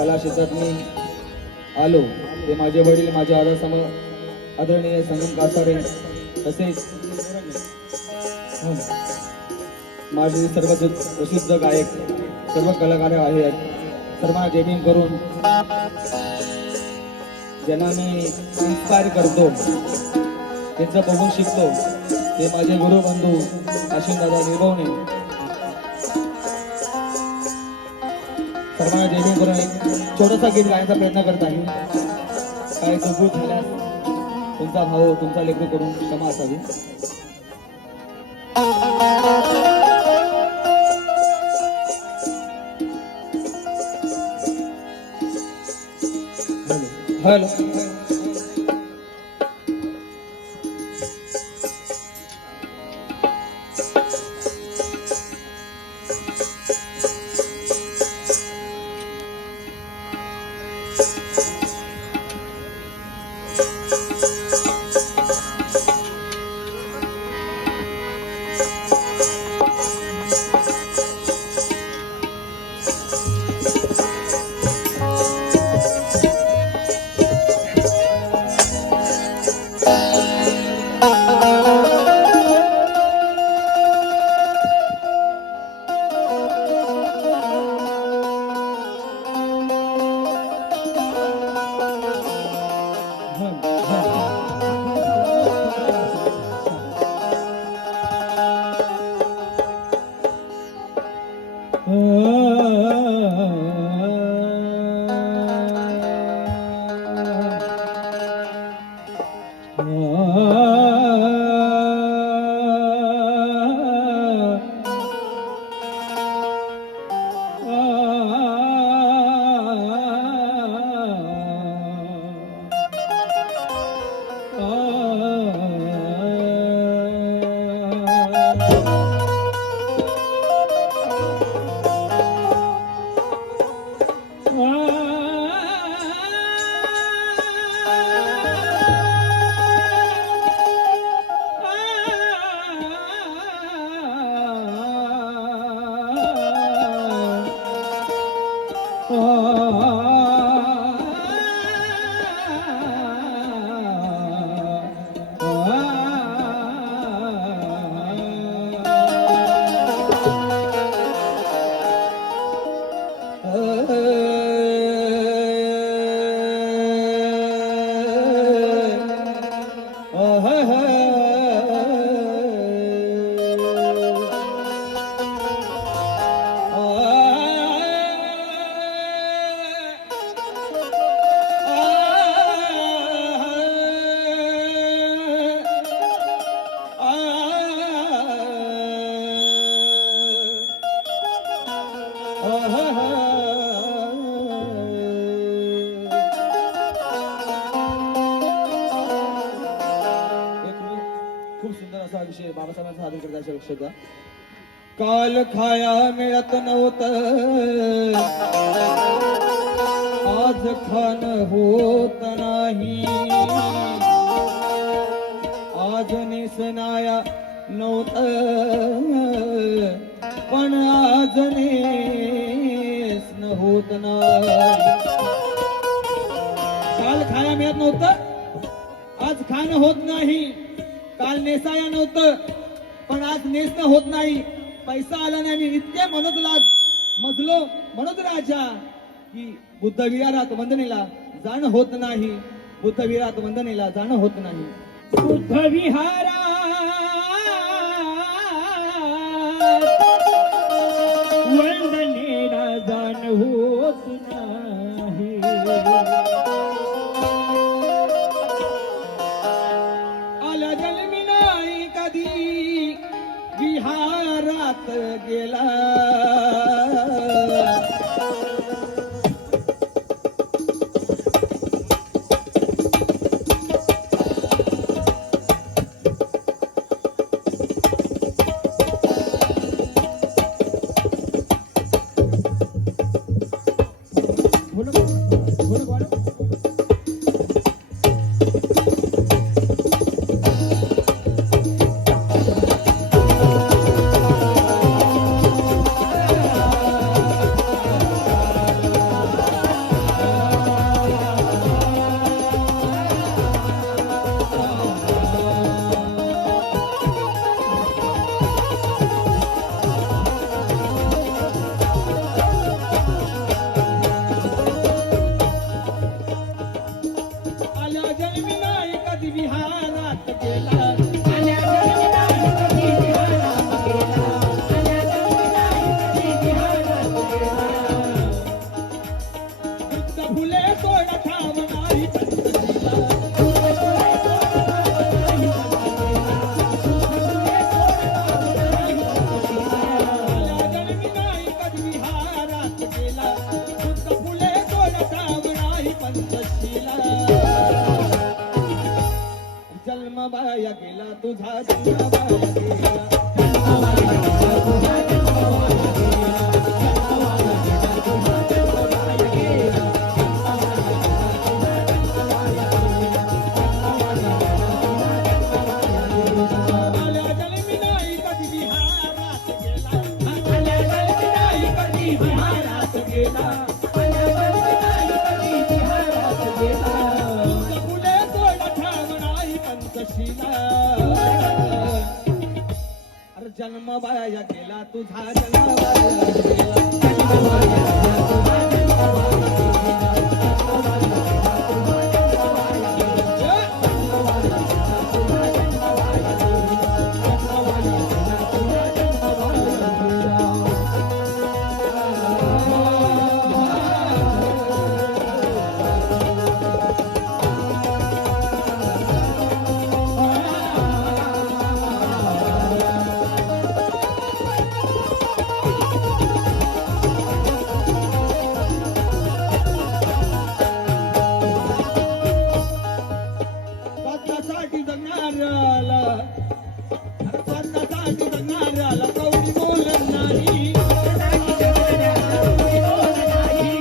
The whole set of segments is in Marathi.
कला क्षेत्रात मी आलो ते माझे वडील, माझे आदरणीय संगम कासारे, तसेच माझे सर्व प्रसिद्ध गायक, सर्व कलाकार आहेत. सर्वांना जय करून ज्यांना मी इन्स्पायर करतो, त्यांचं बघून शिकतो, ते माझे गुरुबंधू आशिषदादा निरवणे. सर्वांना जय करून एक छोटासा गीत गायचा प्रयत्न करत आहे. काय चूक झाल्यास तुमचा भाऊ, तुमचा लेकरू करून क्षमा असावी. हॅलो काल खाया मिळत नव्हतं, आज खान होत नाही. आज नेसनाया नव्हतं, पण आज नेसन होत नाही. काल खाया मिळत नव्हतं, आज खान होत नाही. काल नेसाया नव्हतं, पण आज नेसणं होत नाही. पैसा आला नाही, मी इतके मजलो म्हणत राजा की बुद्ध विहारात वंदनेला जाणं होत नाही. बुद्ध विहारात वंदनेला जाणं होत नाही. बुद्ध विहारात वंदनेला जाणं होत नाही. आला जन्मी नाही कधी विहारात गेला. वाया गेला तुझा जन्म वाया गेला, जन्म वाया गेला तुझा जन्म वाया गेला, जन्म वाया गेला तुझा जन्म वाया गेला, आल्या जन्मी नाही कधी विहारात गेला, आल्या जन्मी नाही कधी विहारात गेला, आल्या जन्मी नाही कधी विहारात गेला, फुले तोड ठाव नाही पंचशीला, अरे जन्म वाया गेला तुझा जन्म वाया गेला, जन्म वाया गेला तुझा जन्म वाया गेला, जन्म वाया गेला तुझा जन्म वाया गेला, जन्म वाया गेला तुझा जन्म वाया गेला, जन्म वाया गेला तुझा जन्म वाया स्वतःसाठी जगणाऱ्याला, स्वतःसाठी जगणाऱ्याला कवडी बोलत नाही, स्वतःसाठी जगणाऱ्याला कवडी बोलत नाही,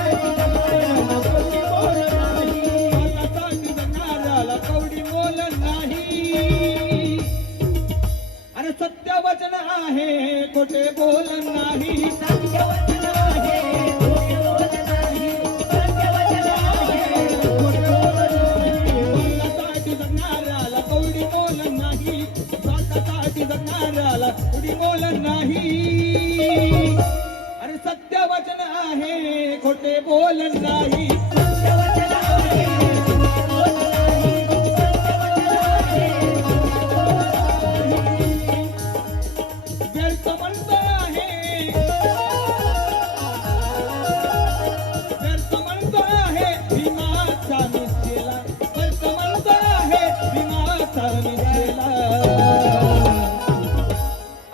स्वतःसाठी जगणाऱ्याला कवडी बोलत नाही, स्वतःसाठी जगणाऱ्याला कवडी बोलत नाही, अरे सत्य वचन आहे खोटे बोलत नाही, सत्य वचन आहे खोटे बोलत नाही, सत्य वचन आहे खोटे बोलत नाही, स्वतःसाठी जगणाऱ्याला कवडी बोलत नाही, स्वतःसाठी जगणाऱ्याला कवडी बोलत नाही, अरे सत्य वचन आहे खोटे बोलत नाही, सत्य वचन आहे खोटे बोलत नाही, सत्य वचन आहे खोटे बोलत नाही, व्यर्थ म्हणतो आहे, व्यर्थ म्हणतो आहे भीमाचा निश्चेला, व्यर्थ म्हणतो आहे भीमाचा निश्चेला,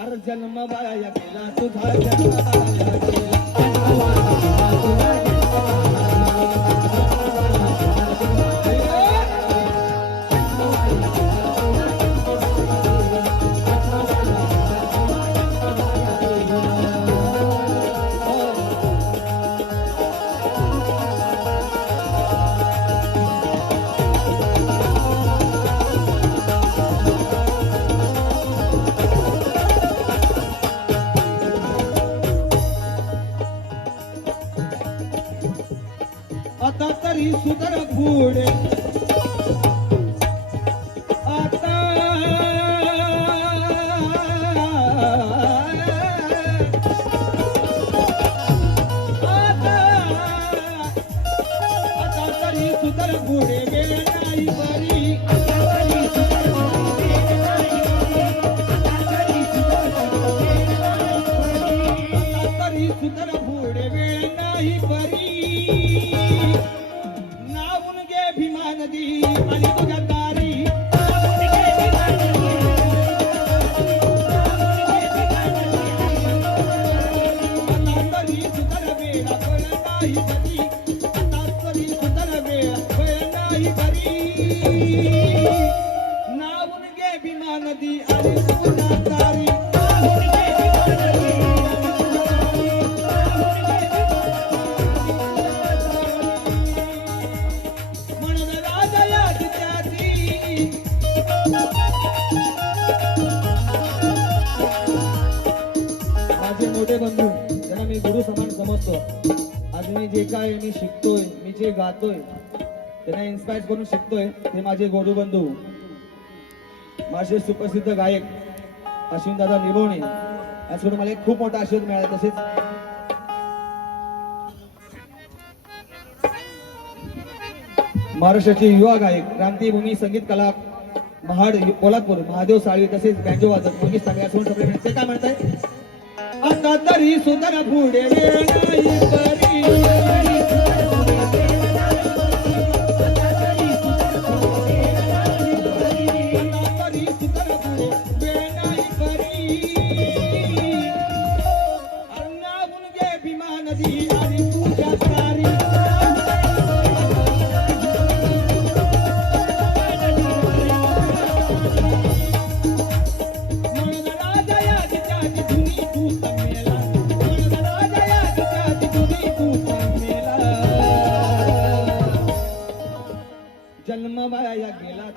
अरे जन्म वाया गेला तुझा जन्म वाया गेला, जन्म वाया गेला तुझा जन्म वाया गेला, जन्म वाया गेला तुझा जन्म वाया गेला, जन्म वाया गेला तुझा जन्म वाया गेला, जन्म वाया गेला तुझा जन्म वाया आता तरी सुधर पुढे, आता आता तरी सुधर पुढे वेळ नाही बरी, आता तरी सुधर पुढे वेळ नाही बरी, आता तरी सुधर पुढे वेळ नाही बरी, आता तरी सुधर पुढे वेळ नाही बरी, नावून घे भीमा नदी आणि तुझ्या दारी, नावून घे भीमा नदी, नावून घे भीमा नदी, आता तरी सुधर वेळ वेळ नाही बरी, आता तरी सुधर वेळ वेळ नाही बरी, नावून घे भीमा नदी आणि तुझ्या दारी, नावून घे भीमा नदी आणि तुझ्या दारी, नावून घे भीमा म्हणून राजा या त्याची, माझे मोठे बंधू ज्यांना मी गुरु समान समजतो, आज मी जे काय मी शिकतोय, मी जे गातोय त्यांना इन्स्पायर करून शिकतोय, ते माझे गुरु बंधू माझे सुप्रसिद्ध गायक अश्विन दादा निभवणे, याच्याकडून मला एक खूप मोठा आशीर्वाद मिळाला, तसेच महाराष्ट्राचे युवा गायक क्रांतीभूमी संगीत कला महाड पोलादपूर महादेव साळवी, तसेच बँजो वादक मोनिश तांबे, याच्याकडून सगळे ते काय म्हणताय, आता तरी सुधर पुढे वेळ नाही बरी,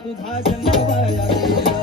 तुझा जन्म वाया गेला.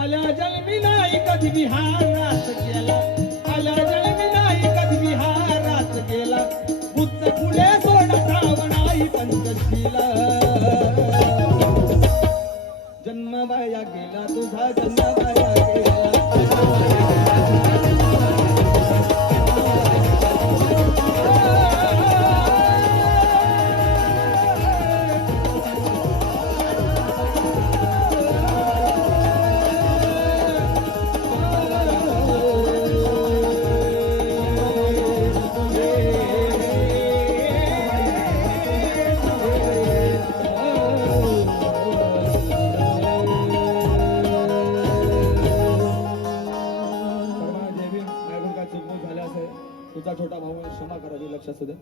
आल्या जन्मी नाही कधी विहारात गेला, आल्या जन्मी नाही कधी विहारात गेला, बुद्ध फुले सोड ठाव नाही पंचशीला. जन्म वाया गेला तुझा जन्म वाया गेला. तुझा छोटा भाऊ क्षमा करावी लक्षात सुद्धा.